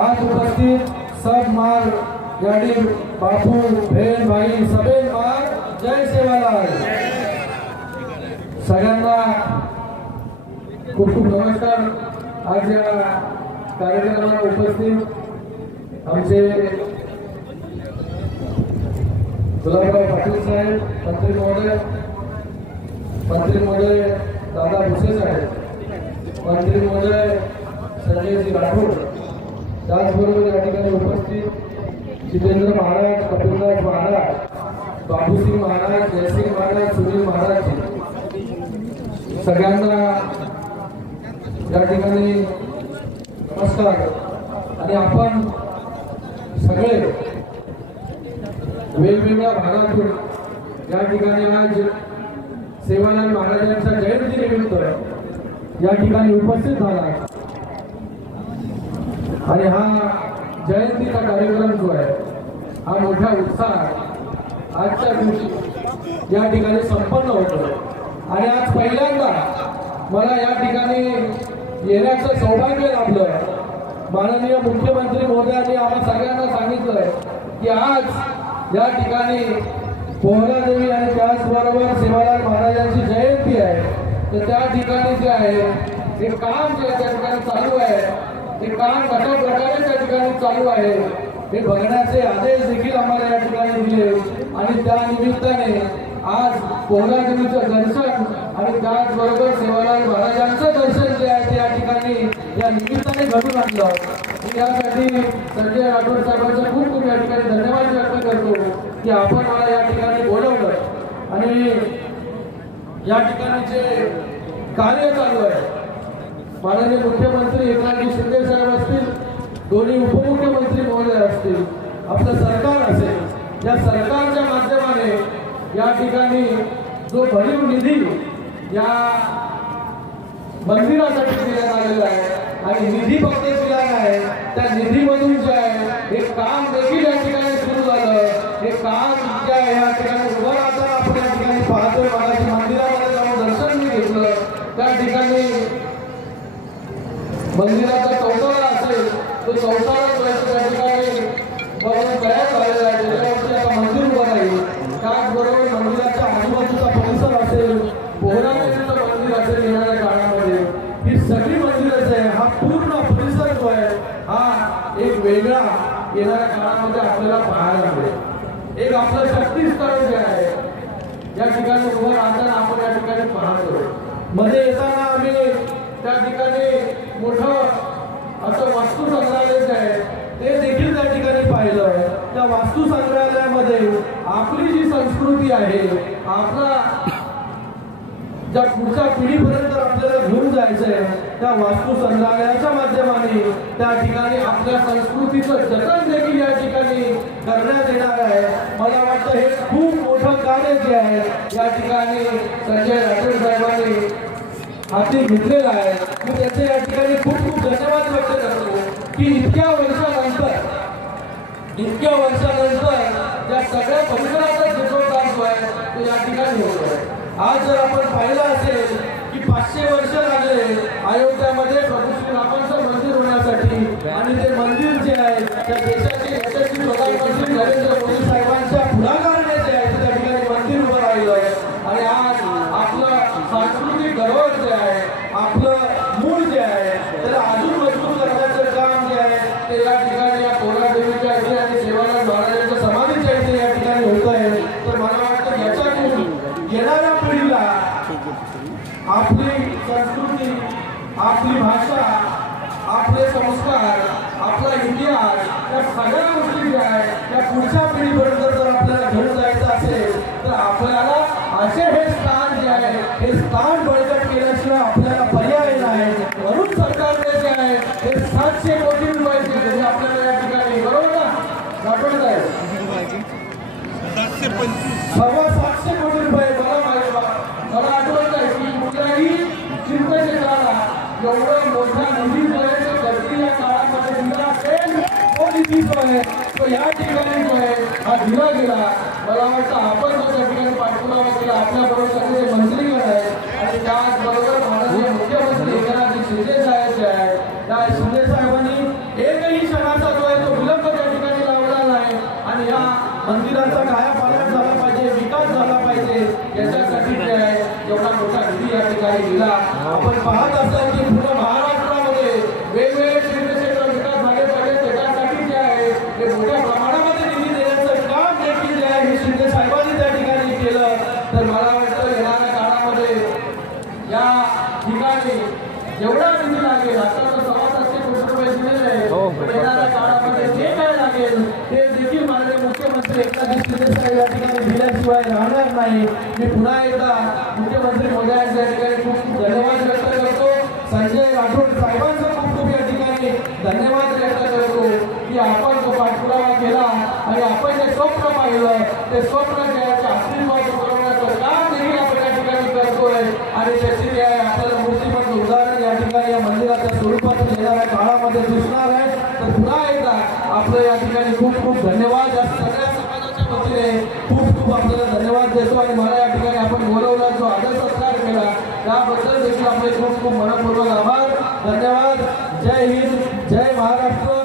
आज उपस्थित सब मार गाडी बापू बहन भाई सगळे मार। जय सेवालाल। सगळ्यांना खूप खूप नमस्कार. आज या कार्यक्रमाला उपस्थित आमचे गुलाबराव पाटील साहेब मंत्री महोदय मंत्री महोदय दादा भुसे साहेब मंत्री महोदय संजयजी राठोड त्याचबरोबर या ठिकाणी उपस्थित जितेंद्र महाराज कपिलदास महाराज बाबूसिंग महाराज जयसिंग महाराज सुनील महाराज सगळ्यांना या ठिकाणी नमस्कार. आणि आपण सगळे वेगवेगळ्या भागातून या ठिकाणी आज सेवालाल महाराजांच्या जयंती निमित्त या ठिकाणी उपस्थित झाला. आणि हा जयंतीचा कार्यक्रम जो आहे हा मोठ्या उत्साह आजच्या दिवशी या ठिकाणी संपन्न होतो. आणि आज पहिल्यांदा मला या ठिकाणी येण्याचं सौभाग्य लाभलं माननीय मुख्यमंत्री महोदयांनी आम्हा सगळ्यांना सांगितलं की आज या ठिकाणी पोहरादेवी आणि त्याचबरोबर सेवालाल महाराजांची जयंती आहे. तर त्या ठिकाणी जे आहे हे काम जे आहे त्या ठिकाणी चालू आहे हे काम कशा प्रकारे त्या ठिकाणी चालू आहे. हे बघण्याचे आदेश देखील आम्हाला या ठिकाणी दिले. आणि त्या निमित्ताने आज पोहरादेवीचं दर्शन आणि त्याचबरोबर सेवालाल महाराजांचं दर्शन जे आहे ते या ठिकाणी या निमित्ताने घडून आणलं. यासाठी संजय राठोड साहेबांचं खूप खूप या ठिकाणी धन्यवाद व्यक्त करतो की आपण मला या ठिकाणी बोलवलं. आणि या ठिकाणी जे कार्य चालू आहे माननीय मुख्यमंत्री एकनाथजी शिंदे साहेब असतील दोन्ही उपमुख्यमंत्री महोदय असतील आपलं सरकार असेल या सरकारच्या माध्यमाने या ठिकाणी जो भरीव निधी या मंदिरासाठी दिण्यात आलेला आहे आणि निधी फक्त दिला आहे त्या निधीमधून जे आहे हे काम देखील या ठिकाणी सुरू झालं. हे काम जे आहे या ठिकाणी उभं राहताना आपण या ठिकाणी पाहतोय मगाशी मंदिरामध्ये जाऊन दर्शन मी घेतलं. त्या ठिकाणी मंदिरात चौथारा असेल तो चौथारा जो आहे तो त्या ठिकाणी बनवून तयार झालेला आहे त्याच्यावरती आता मंदिर उभं राहील त्याचबरोबर मंदिराच्या आजूबाजूचा परिसर असेल पोहरादेवीचं मंदिर असेल येणाऱ्या काळामध्ये ही सगळी मंदिरच आहे हा पूर्ण परिसर जो आहे हा एक वेगळा येणाऱ्या काळामध्ये आपल्याला पाहायला मिळेल. एक आपलं शक्तीस्थळ जे आहे या ठिकाणी उभं राहताना आपण या ठिकाणी पाहतो. मध्ये येताना आम्ही त्या ठिकाणी मोठं असं वास्तू संग्रहालय जे आहे ते देखील त्या ठिकाणी पाहिलं त्या वास्तू संग्रहालयामध्ये आपली जी संस्कृती आहे आपला ज्या पुढच्या पिढीपर्यंत आपल्याला घेऊन जायचं आहे त्या वास्तू संग्रहालयाच्या माध्यमाने त्या ठिकाणी आपल्या संस्कृतीचं जतन देखील या ठिकाणी करण्यात येणार आहे. मला वाटतं हे खूप मोठं कार्य जे आहे या ठिकाणी संजय राठोड साहेबांनी हाती घेतलेला आहे. मी त्याचे या ठिकाणी खूप खूप धन्यवाद व्यक्त करतो की इतक्या वर्षानंतर इतक्या वर्षानंतर या सगळ्या परिसराचा जीर्णोद्धार जो आहे तो या ठिकाणी होतोय. आज जर आपण पाहिलं असेल की पाचशे वर्ष लागले अयोध्यामध्ये प्रभू श्रीरामांचं मंदिर होण्यासाठी. आणि ते मंदिर जे आहे त्या देशाचे यशस्वी प्रधानमंत्री नरेंद्र मोदी साहेबांच्या पुढाकाराने जे आहे ते त्या ठिकाणी मंदिर उभं राहिलं आणि आज आपलं सांस्कृतिक धरोहर जे आहे आपलं मूळ जे आहे त्याला अजून मजबूत करण्याचं काम जे आहे ते या ठिकाणी या कोरादेवीच्या इथे आणि सेवालाल महाराजांच्या समाधीच्या इथे या ठिकाणी होत आहे तर मला वाटतं याच्यातून येणाऱ्या पिढीला आपली संस्कृती आपली भाषा आपले संस्कार आपला इतिहास या सगळ्या गोष्टी ज्या आहेत त्या पुढच्या पिढीपर्यंत जर आपल्याला घेऊन जायचं असेल तर आपल्याला असे हे स्थान जे आहे हे स्थान बळकट केल्याशिवाय आपल्याला पर्याय नाही. म्हणून सरकारने जे आहे हे सातशे कोटी रुपयाची निधी आपल्याला या ठिकाणी बरोबर ना? दाखवत आहे आहे. तो या ठिकाणी जो आहे. हा दिला गेला. मला वाटतं आपण जो त्या ठिकाणी पाठपुरावा केला. आपल्याबरोबर सगळे जे मंत्रीगण आहेत आणि त्याचबरोबर भारतीय मुख्यमंत्री एकनाथजी शिंदे साहेब जे आहे त्या शिंदे साहेबांनी एकही क्षणाचा जो आहे तो विलंब त्या ठिकाणी लावला नाही. आणि या मंदिराचा काया कायापालट झाला पाहिजे विकास झाला पाहिजे याच्यासाठी जे आहे एवढा मोठा निधी या ठिकाणी दिला. आपण पाहत असाल की येणाऱ्या काळामध्ये जे काय लागेल ते देखील माननीय मुख्यमंत्री एकनाथ शिंदे साहेब या ठिकाणी दिल्याशिवाय राहणार नाही. मी पुन्हा एकदा मुख्यमंत्री मोदयांच्या ठिकाणी खूप धन्यवाद व्यक्त करतो. संजय राठोड साहेबांचा खूप खूप या ठिकाणी धन्यवाद व्यक्त करतो की आपण जो पाठपुरावा केला आणि आपण जे स्वप्न पाहिलं ते स्वप्न जे अस्तित्वात उतरवण्याचं काम देखील आपण या ठिकाणी करतोय आणि आपलं या ठिकाणी खूप खूप धन्यवाद. या सगळ्या समाजाच्या वतीने खूप खूप आपल्याला धन्यवाद देतो आणि मला या ठिकाणी आपण बोलवला जो आदर सत्कार केला त्याबद्दल देखील आपले खूप खूप मनपूर्वक आभार. धन्यवाद. जय हिंद जय महाराष्ट्र.